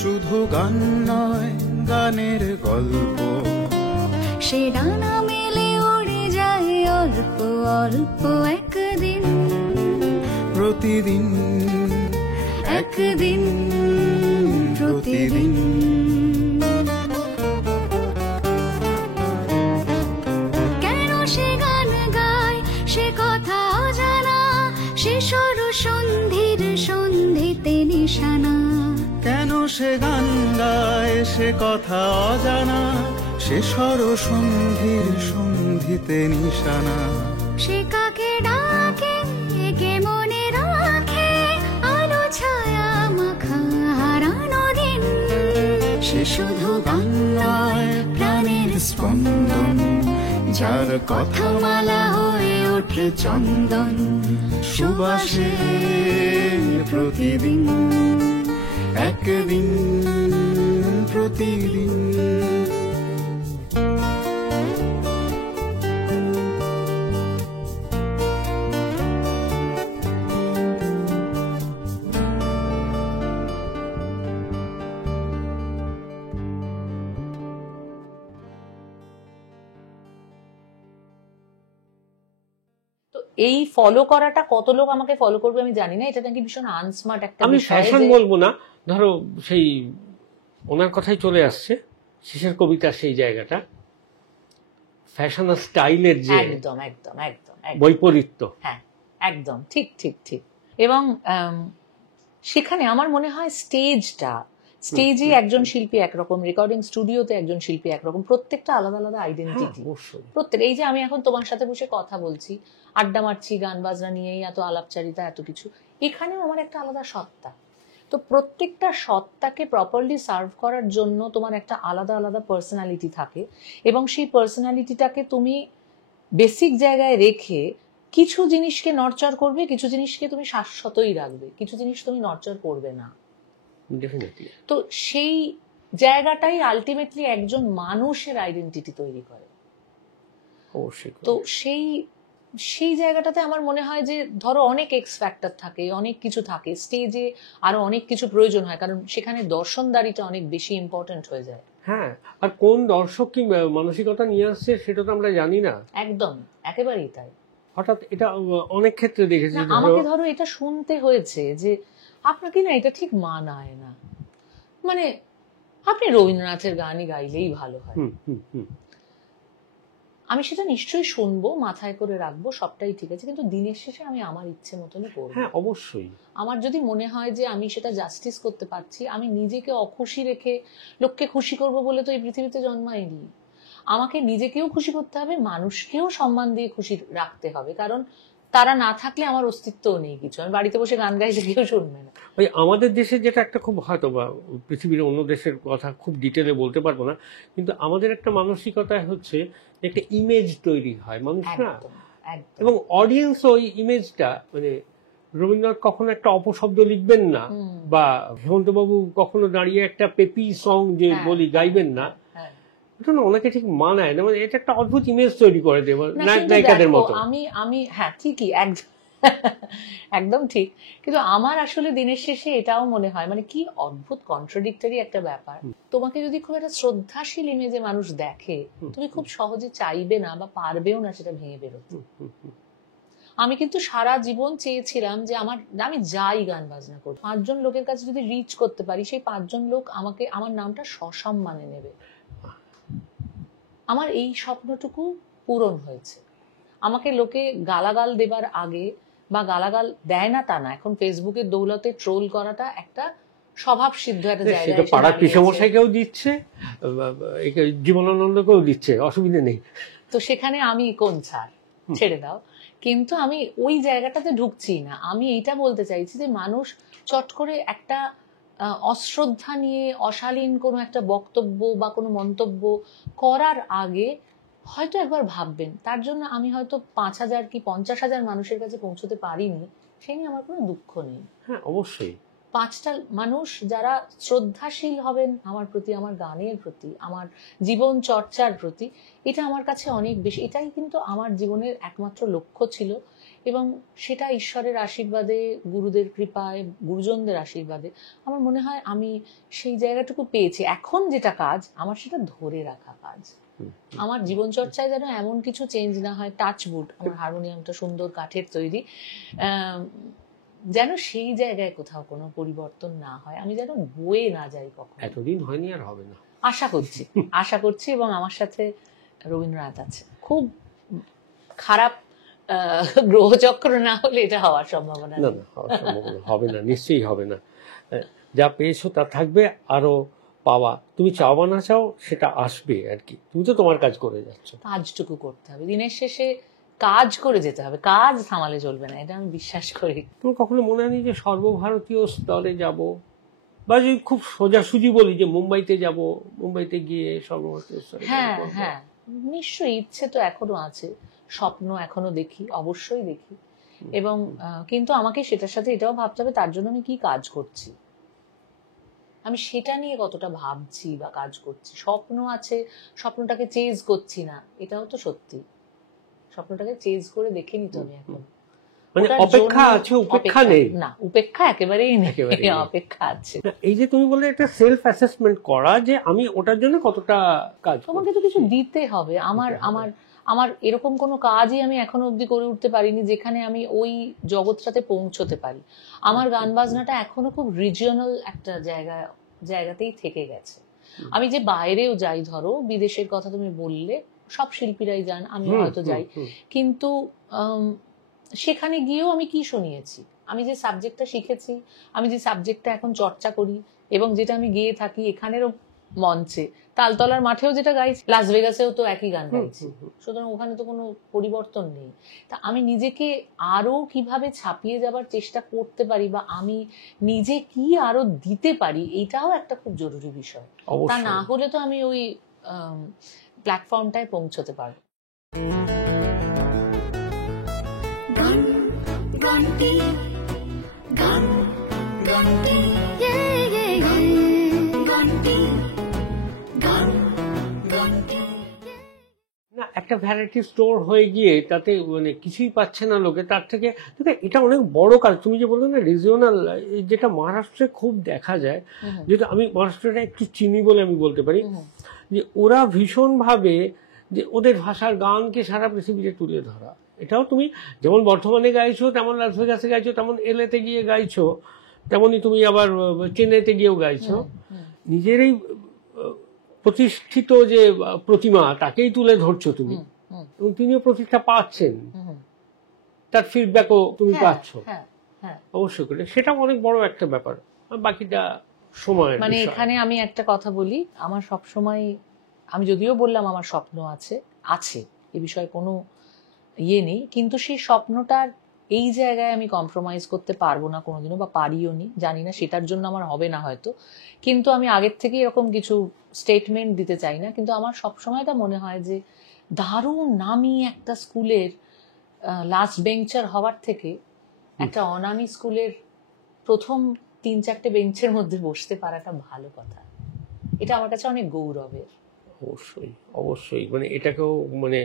শুধু গান নয়, গানের গল্প। সে ডানা মেলে উড়ে যায় অল্প অল্প একদিন, প্রতিদিন একদিন প্রতিদিন। কেন সে গান গায় সে কথা অজানা, সে সরসন্ধির সন্ধিতে নিশানা। কেন সে গান গায় সে কথা অজানা, সে সরসন্ধির সন্ধিতে নিশানা। সে কাকে ডাকে কে মনে রাখে, আলো ছায়া মাখা হারানো দিন। সে শুধু গান নয়, প্রাণের স্পন্দন, যার কথা মালা হয়ে ওঠে চন্দন, সুবাসে প্রতিদিন, একদিন প্রতিদিন। এই ফলো করাটা কত লোক আমাকে ফলো করবে আমি জানি না, এটা নাকি ভীষণ আনস্মার্ট একটা আমি বিষয়। ফ্যাশন বলবো না, ধরো সেই ওনার কথাই চলে আসছে শেষের কবিতার সেই জায়গাটা, ফ্যাশন আর স্টাইলের যে একদম একদম একদম বৈপরীত্য। হ্যাঁ একদম ঠিক ঠিক ঠিক। এবং সেখানে আমার মনে হয় স্টেজে একজন শিল্পী একরকম, রেকর্ডিং স্টুডিওতে একজন শিল্পী একরকম, প্রত্যেকটা আলাদা আলাদা আইডেন্টিটি। প্রত্যেক, এই যে আমি এখন তোমার সাথে বসে কথা বলছি, আড্ডা মারছি, গান বাজনা নিয়েই এত আলাপচারিতা, এত কিছু, এখানেও আমার একটা আলাদা সত্তা। তো প্রত্যেকটা সত্তাকে প্রপারলি সার্ভ করার জন্য তোমার একটা আলাদা আলাদা পার্সোনালিটি থাকে, এবং সেই পার্সোনালিটিটাকে তুমি বেসিক জায়গায় রেখে কিছু জিনিসকে নর্চার করবে, কিছু জিনিসকে তুমি শাশ্বতই রাখবে, কিছু জিনিস তুমি নর্চার করবে না। তো সেই জায়গাটাই আলটিমেটলি একজন মানুষের আইডেন্টিটি তৈরি করে। তো সেই জায়গাটাতে আমার মনে হয় যে ধরো অনেক এক্স ফ্যাক্টর থাকে, অনেক কিছু থাকে, স্টেজে আরো অনেক কিছু প্রয়োজন হয়, কারণ সেখানে দর্শনদারিটা অনেক বেশি ইম্পর্টেন্ট হয়ে যায়। হ্যাঁ, আর কোন দর্শক কি মানসিকতা নিয়ে আসছে সেটা তো আমরা জানি না। একদম, একেবারেই তাই। হঠাৎ এটা অনেক ক্ষেত্রে দেখেছি, আমাকে ধরো এটা শুনতে হয়েছে যে আপনাকে না এটা ঠিক মানায় না, মানে আপনি রবীন্দ্রনাথের গানই গাইলেই ভালো হয়। আমি সেটা নিশ্চয়ই শুনবো, মাথায় করে রাখবো, সবটাই ঠিক আছে, কিন্তু দিনের শেষে আমি আমার ইচ্ছে মতনই করবো। হ্যাঁ অবশ্যই। আমার যদি মনে হয় যে আমি সেটা জাস্টিস করতে পারছি, আমি নিজেকে অখুশি রেখে লোককে খুশি করব বলে তো এই পৃথিবীতে জন্মাইনি। আমাকে নিজেকেও খুশি করতে হবে, মানুষকেও সম্মান দিয়ে খুশি রাখতে হবে, কারণ তারা না থাকলে আমার অস্তিত্বও নেই কিছু। আমি বাড়িতে বসে গান গাইলে কেউ শুনবে না। ওই আমাদের দেশে যেটা একটা খুব, হয়তো বা পৃথিবীর অন্য দেশের কথা খুব ডিটেলে বলতে পারবো না, কিন্তু আমাদের একটা মানসিকতা হচ্ছে একটা ইমেজ তৈরি হয় মানুষ না, এবং অডিয়েন্স ওই ইমেজটা, মানে রবীন্দ্রনাথ কখনো একটা অপশব্দ লিখবেন না, বা হেমন্তবাবু কখনো দাঁড়িয়ে একটা পেপি সং যে বলি গাইবেন না, এটা না ওনাকে ঠিক মানায় না, মানে এটা একটা অদ্ভুত ইমেজ তৈরি করে দেবে নায়িকাদের মতো। আমি হ্যাঁ ঠিকই, একদম ঠিক, কিন্তু আমার আসলে দিনের শেষে এটাও মনে হয়, মানে কি অদ্ভুত কন্ট্রাডিক্টরি একটা ব্যাপার। তোমাকে যদি খুব একটা শ্রদ্ধাশীল ইমেজে মানুষ দেখে, তুমি খুব সহজে চাইবে না বা পারবেও না সেটা ভেঙে বেরোতে। আমি কিন্তু সারা জীবন চেয়েছিলাম যে আমি যাই গান বাজনা করি, 5 জন লোকের কাছে যদি রিচ করতে পারি, সেই 5 জন লোক আমাকে, আমার নামটা সসম্মানে নেবে। আমার এই স্বপ্নটুকু পূরণ হয়েছে। আমাকে লোকে গালাগাল দেবার আগে, বা গালাগাল দেয় না তা না, এখন ফেসবুকের দৌলতে ট্রোল করাটা একটা স্বভাব সিদ্ধ একটা জায়গা। পাড়ার পিসমশাইকেও দিচ্ছে, জীবনানন্দকেও দিচ্ছে, অসুবিধা নেই। তো সেখানে আমি কোন ছাড়, ছেড়ে দাও। কিন্তু আমি ওই জায়গাটাতে ঢুকছি না। আমি এইটা বলতে চাইছি যে মানুষ চট করে একটা অশ্রদ্ধা নিয়ে অশালীন কোনো একটা বক্তব্য বা কোনো মন্তব্য করার আগে হয়তো একবার ভাববেন। তার জন্য আমি হয়তো 5,000 কি 50,000 মানুষের কাছে পৌঁছতে পারিনি, সেই নিয়ে আমার কোনো দুঃখ নেই। হ্যাঁ অবশ্যই, 5টা মানুষ যারা শ্রদ্ধাশীল হবেন আমার প্রতি, আমার গানের প্রতি, আমার জীবন চর্চার প্রতি, এটা আমার কাছে অনেক বেশি। এটাই কিন্তু আমার জীবনের একমাত্র লক্ষ্য ছিল, এবং সেটা ঈশ্বরের আশীর্বাদে, গুরুদের কৃপায়, গুরুজনদের আশীর্বাদে আমার মনে হয় আমি সেই জায়গাটুকু পেয়েছি। এখন যেটা কাজ আমার, সেটা ধরে রাখা কাজ। আমার জীবন চর্চায় যেন এমন কিছু চেঞ্জ না হয়, টাচউড, আমার হারমোনিয়ামটা সুন্দর কাঠের তৈরি, যেন সেই জায়গায় কোথাও কোনো পরিবর্তন না হয়, আমি যেন বয়ে না যাই কখনো। এতদিন হয়নি, আর হবে না আশা করছি। এবং আমার সাথে রবীন্দ্রনাথ আছে। খুব খারাপ গ্রহচক্র না হলে এটা হওয়ার সম্ভাবনা না, হবে না, নিশ্চয়ই হবে না। যা পেয়েছো তা থাকবে, আরো পাওয়া তুমি চাও বা না চাও সেটা আসবে আর কি। তুমি তো তোমার কাজ করে যাচ্ছ, কাজটুকু করতে হবে, দিনের শেষে কাজ করে যেতে হবে, কাজ থামালে চলবে না, এটা আমি বিশ্বাস করি। তোমার কখনো মনে হয়নি যে সর্বভারতীয় স্তরে যাব, বা যদি খুব সোজাসুজি বলি যে মুম্বাইতে যাব, মুম্বাইতে গিয়ে সর্বভারতীয় স্তরে? হ্যাঁ, নিশ্চয়ই ইচ্ছে তো এখনো আছে, স্বপ্ন এখনো দেখি, অবশ্যই দেখি। এবং কিন্তু আমাকে সেটার সাথে এটাও ভাবতে হবে তার জন্য আমি কি কাজ করছি, আমি সেটা নিয়ে কতটা ভাবছি বা কাজ করছি। স্বপ্ন আছে, স্বপ্নটাকে চেজ করছি না, এটাও তো সত্যি। স্বপ্নটাকে চেজ করে দেখে নিতে হবে এখন। মানে অপেক্ষা আছে, উপেক্ষা নেই। না, উপেক্ষা একেবারেই নেই, অপেক্ষা আছে। এই যে তুমি বললে একটা সেলফ অ্যাসেসমেন্ট করা, যে আমি ওটার জন্য কতটা কাজ, তোমাকে তো কিছু দিতে হবে। আমার এরকম কোনো কাজই আমি এখনো অব্দি করে উঠতে পারিনি যেখানে আমি ওই জগৎটাতে পৌঁছতে পারি। আমার গান বাজনাটা এখনো খুব রিজিওনাল একটা জায়গাতেই থেকে গেছে। আমি যে বাইরেও যাই, ধরো বিদেশের কথা তুমি বললে, সব শিল্পীরাই যান, আমি হয়তো যাই, কিন্তু সেখানে গিয়েও আমি কি শুনিয়েছি, আমি যে সাবজেক্টটা শিখেছি, আমি যে সাবজেক্টটা এখন চর্চা করি, এবং যেটা আমি গেয়ে থাকি এখানেরও মঞ্চে, তালতলার মাঠেও যেটা গাইছি, লাস ভেগাসেও তো একই গান গাইছি, সুতরাং ওখানে তো কোনো পরিবর্তন নেই। তা আমি নিজেকে আরো কিভাবে ছাপিয়ে যাবার চেষ্টা করতে পারি, বা আমি নিজে কি আরো দিতে পারি, এইটাও একটা খুব জরুরি বিষয়। তা না হলে তো আমি ওই প্ল্যাটফর্মটায় পৌঁছতে পারবো। না, একটা ভ্যারাইটি স্টোর হয়ে গিয়ে তাতে মানে কিছুই পাচ্ছে না লোকে, তার থেকে এটা অনেক বড় কাজ। তুমি যে বললে না রিজিওনাল, যেটা মহারাষ্ট্রে খুব দেখা যায়, যেটা আমি মহারাষ্ট্রটা একটু চিনি বলে আমি বলতে পারি, যে ওরা ভীষণ ভাবে যে ওদের ভাষার গানকে সারা পৃথিবীতে তুলে ধরা। এটাও তুমি যেমন বর্ধমানে গাইছো, তেমন লাস ভেগাসে গাইছো, তেমন এলএতে গিয়ে গাইছো, তেমনই তুমি আবার চেন্নাইতে গিয়েও গাইছো। নিজের এই প্রতিষ্ঠিত যে প্রতিমা তাকেই তুলে ধরছো তুমি, এবং তিনিও প্রতিষ্ঠা পাচ্ছেন, তার ফিডব্যাকও তুমি পাচ্ছ। অবশ্যই করে সেটা অনেক বড় একটা ব্যাপার। বাকিটা সময়। মানে এখানে আমি একটা কথা বলি, আমার সব সময়, আমি যদিও বললাম আমার স্বপ্ন আছে এ বিষয়ে কোনো ইয়ে নেই, কিন্তু সেই স্বপ্নটার এই জায়গায় আমি কম্প্রোমাইজ করতে পারবো না কোনোদিনও, বা পারিও নি, জানি না সেটার জন্য আমার হবে না হয়তো, কিন্তু আমি আগের থেকে এরকম কিছু স্টেটমেন্ট দিতে চাই না। কিন্তু আমার সবসময় এটা মনে হয় যে দারুণ নামি একটা স্কুলের লাস্ট বেঞ্চার হওয়ার থেকে একটা অনামি স্কুলের প্রথম 3-4টে বেঞ্চের মধ্যে বসতে পারাটা ভালো কথা। এটা আমার কাছে অনেক গৌরবের। অবশ্যই মানে এটাকেও মানে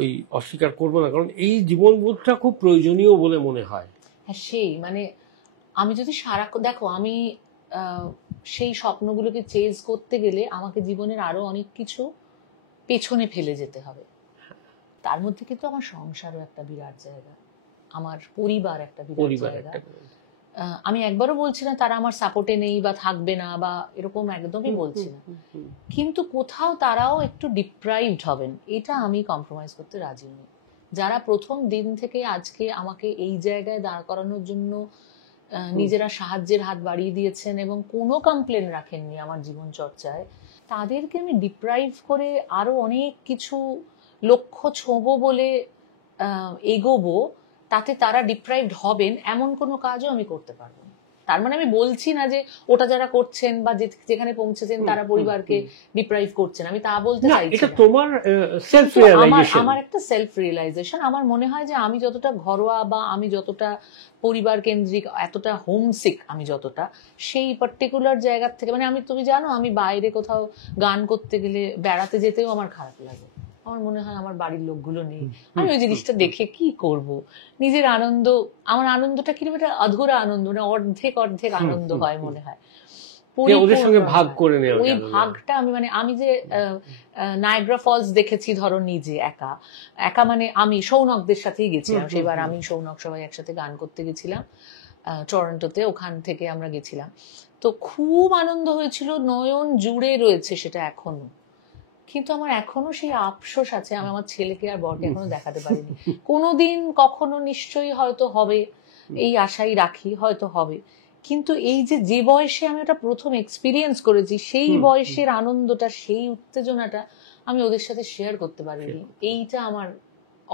ওই অস্বীকার করবো না, কারণ এই জীবনবোধটা খুব প্রয়োজনীয় বলে মনে হয়। হ্যাঁ, সেই মানে আমি যদি দেখো, আমি সেই স্বপ্নগুলোকে চেজ করতে গেলে আমাকে জীবনের আরো অনেক কিছু পেছনে ফেলে যেতে হবে। তার মধ্যে কিন্তু আমার সংসারও একটা বিরাট জায়গা, আমার পরিবার একটা বিরাট জায়গা। আমি একবারও বলছি না তারা আমার সাপোর্টে নেই বা থাকবে না, বা এরকম একদমই বলছি না, কিন্তু কোথাও তারাও একটু ডিপ্রাইভড হবেন, এটা আমি কম্প্রোমাইজ করতে রাজি নই। যারা প্রথম দিন থেকে আজকে আমাকে এই জায়গায় দাঁড় করানোর জন্য নিজেরা সাহায্যের হাত বাড়িয়ে দিয়েছেন এবং কোনো কমপ্লেন রাখেননি আমার জীবন চর্চায়, তাদেরকে আমি ডিপ্রাইভ করে আরো অনেক কিছু লক্ষ্য ছোঁবো বলে এগোবো, তাতে তারা ডিপ্রাইভড হবেন এমন কোনো কাজও আমি করতে পারবো না। তার মানে আমি বলছি না যে ওটা যারা করছেন বা যেখানে পৌঁছেছেন তারা পরিবারকে ডিপ্রাইভ করছেন, আমি তা বলতে না, চাইছি এটা না। তোমার সেলফ আমার রিয়ালাইজেশন। আমার একটা সেলফ রিয়েলাইজেশন। আমার মনে হয় যে আমি যতটা ঘরোয়া বা আমি যতটা পরিবার কেন্দ্রিক, এতটা হোমসিক আমি যতটা, সেই পার্টিকুলার জায়গার থেকে, মানে আমি, তুমি জানো আমি বাইরে কোথাও গান করতে গেলে, বেড়াতে যেতেও আমার খারাপ লাগে। আমার মনে হয় আমার বাড়ির লোকগুলো নেই, আমি ওই জিনিসটা দেখে কি করব, নিজের আনন্দ, আমার আনন্দটা কিরকম একটা অধুরা আনন্দ, মানে অর্ধেক অর্ধেক আনন্দ হয় মনে হয়, ওদের সঙ্গে ভাগ করে নেওয়া। ওই ভাগটা আমি, মানে আমি যে নায়াগ্রা ফলস দেখেছি ধরো নিজে একা একা, মানে আমি সৌনকদের সাথেই গেছিলাম সেবার, আমি সৌনক সবাই একসাথে গান করতে গেছিলাম টরন্টোতে, ওখান থেকে আমরা গেছিলাম, তো খুব আনন্দ হয়েছিল, নয়ন জুড়ে রয়েছে সেটা এখনো। কিন্তু আমার এখনো সেই আফসোস আছে, আমি আমার ছেলেকে আর বরকে এখনো দেখাতে পারিনি। কোনোদিন কখনো নিশ্চয়ই হয়তো হবে, এই আশাই রাখি, হয়তো হবে। কিন্তু এই যে বয়সে আমি ওটা প্রথম এক্সপিরিয়েন্স করেছি, সেই বয়সের আনন্দটা, সেই উত্তেজনাটা আমি ওদের সাথে শেয়ার করতে পারিনি, এইটা আমার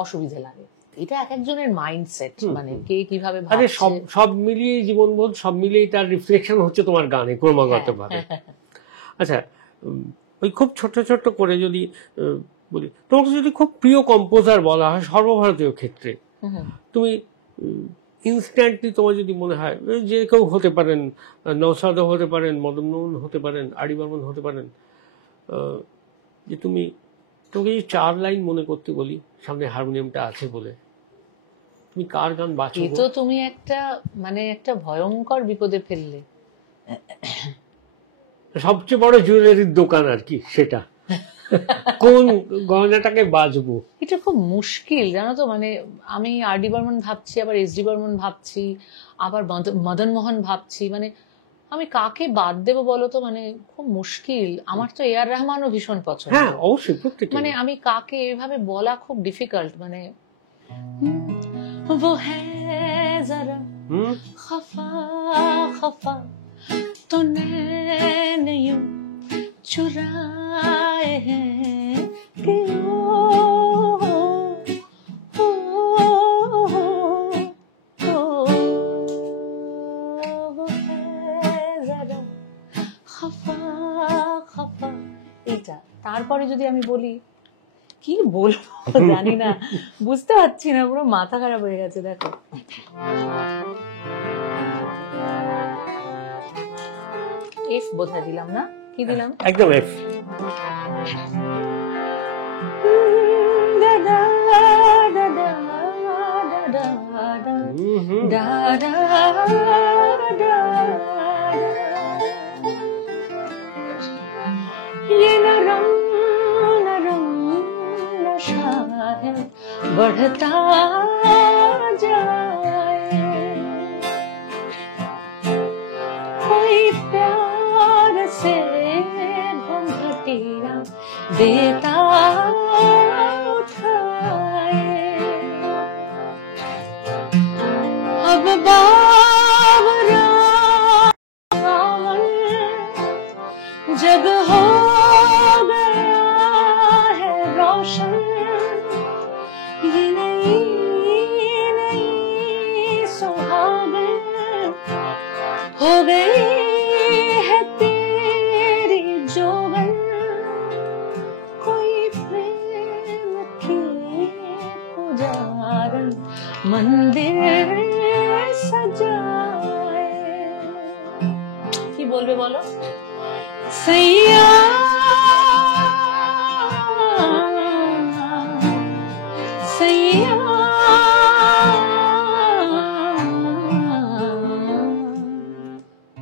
অসুবিধা লাগে। এটা এক একজনের মাইন্ডসেট, মানে কে কিভাবে আরে ভাবছে। সব মিলিয়ে জীবনবোধ, সব মিলিয়ে তার রিফ্লেকশন হচ্ছে তোমার গানে ক্রমাগত ভাবে। আচ্ছা, ওই খুব ছোট ছোট করে যদি বলি, তোমাকে যদি খুব প্রিয় কম্পোজার বলা হয় সর্বভারতীয় ক্ষেত্রে, তুমি ইনস্ট্যান্টলি তোমার যদি মনে হয়, যে কেউ হতে পারেন, নওশাদও হতে পারেন, মদন মোহন হতে পারেন, আরি বর্মন হতে পারেন, যে তোমাকে যে 4 লাইন মনে করতে বলি, সামনে হারমোনিয়ামটা আছে বলে, তুমি কার গান বাঁচো? এ তো তুমি একটা, মানে একটা ভয়ঙ্কর বিপদে ফেললে। সবচেয়ে বড় জুয়েলারির দোকান আর কি, সেটা কোন গয়নাটাকে বাজবো, এটা খুব মুশকিল জানো তো। মানে আমি আর ডি বর্মন ভাবছি, আবার এস ডি বর্মন ভাবছি, আবার মদন মোহন ভাবছি, মানে আমি কাকে বাদ দেবো বলো তো, মানে খুব মুশকিল। আমার তো এ আর রহমানও ভীষণ পছন্দ। হ্যাঁ অবশ্যই, প্রত্যেকটা। মানে আমি কাকে এভাবে বলা খুব ডিফিকাল্ট, মানে वो है जरा खफा खफा तो नैन यूं चुराए हैं कि वो है जरा खफा खफा। এইটা তারপরে যদি আমি বলি, কি বলবো জানি না, বুঝতে পারছি না, পুরো মাথা খারাপ হয়ে গেছে। দেখো এফ বোধহয় দিলাম না, কি দিলাম? একদম এফ। बढ़ता जाए कोई प्यार से घुंघटिया देता उठाए, अब बावरा जग हो गया है रोशन, ये नई सुहागन हो गई है तेरी जोगन, कोई प्रेम की पुजारन मंदिर सजाए। की बोलबे बोलो सैया सैया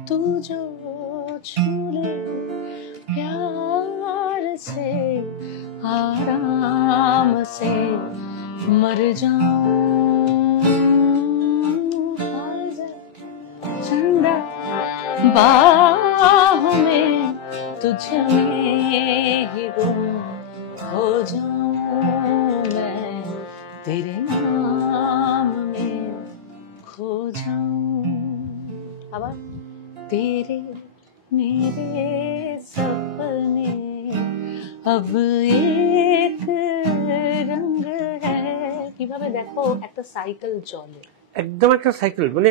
तू जो छू ले प्यार से आराम से मर जाऊं, चंदा बाहों में तुझ में ही गुम हो जाऊं, मैं तेरे नाम में खो जाऊं। अब तेरे मेरे सपने अब एक रंग है। কিভাবে দেখো একটা সাইকেল চলে, একদম একটা সাইকেল, মানে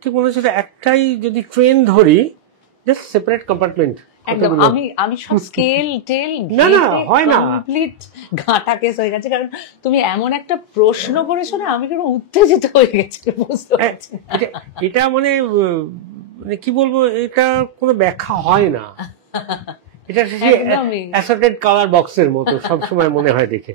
ঠিক মনে হচ্ছে যে একটাই যদি ট্রেন ধরি, জাস্ট সেপারেট কম্পার্টমেন্ট। একদম আমি সব স্কেল টেল না, হয় না। কমপ্লিট ঘাটা কেস হয়ে গেছে, কারণ তুমি এমন একটা প্রশ্ন করেছো না, আমি কেন উত্তেজিত হয়ে গেছি বুঝতে পারছি না। এটা মানে কি বলবো, এটা কোনো ব্যাখ্যা হয় না। এটা একদমই। অ্যাসর্টেড কালার বক্সের মতো সবসময় মনে হয় দেখে।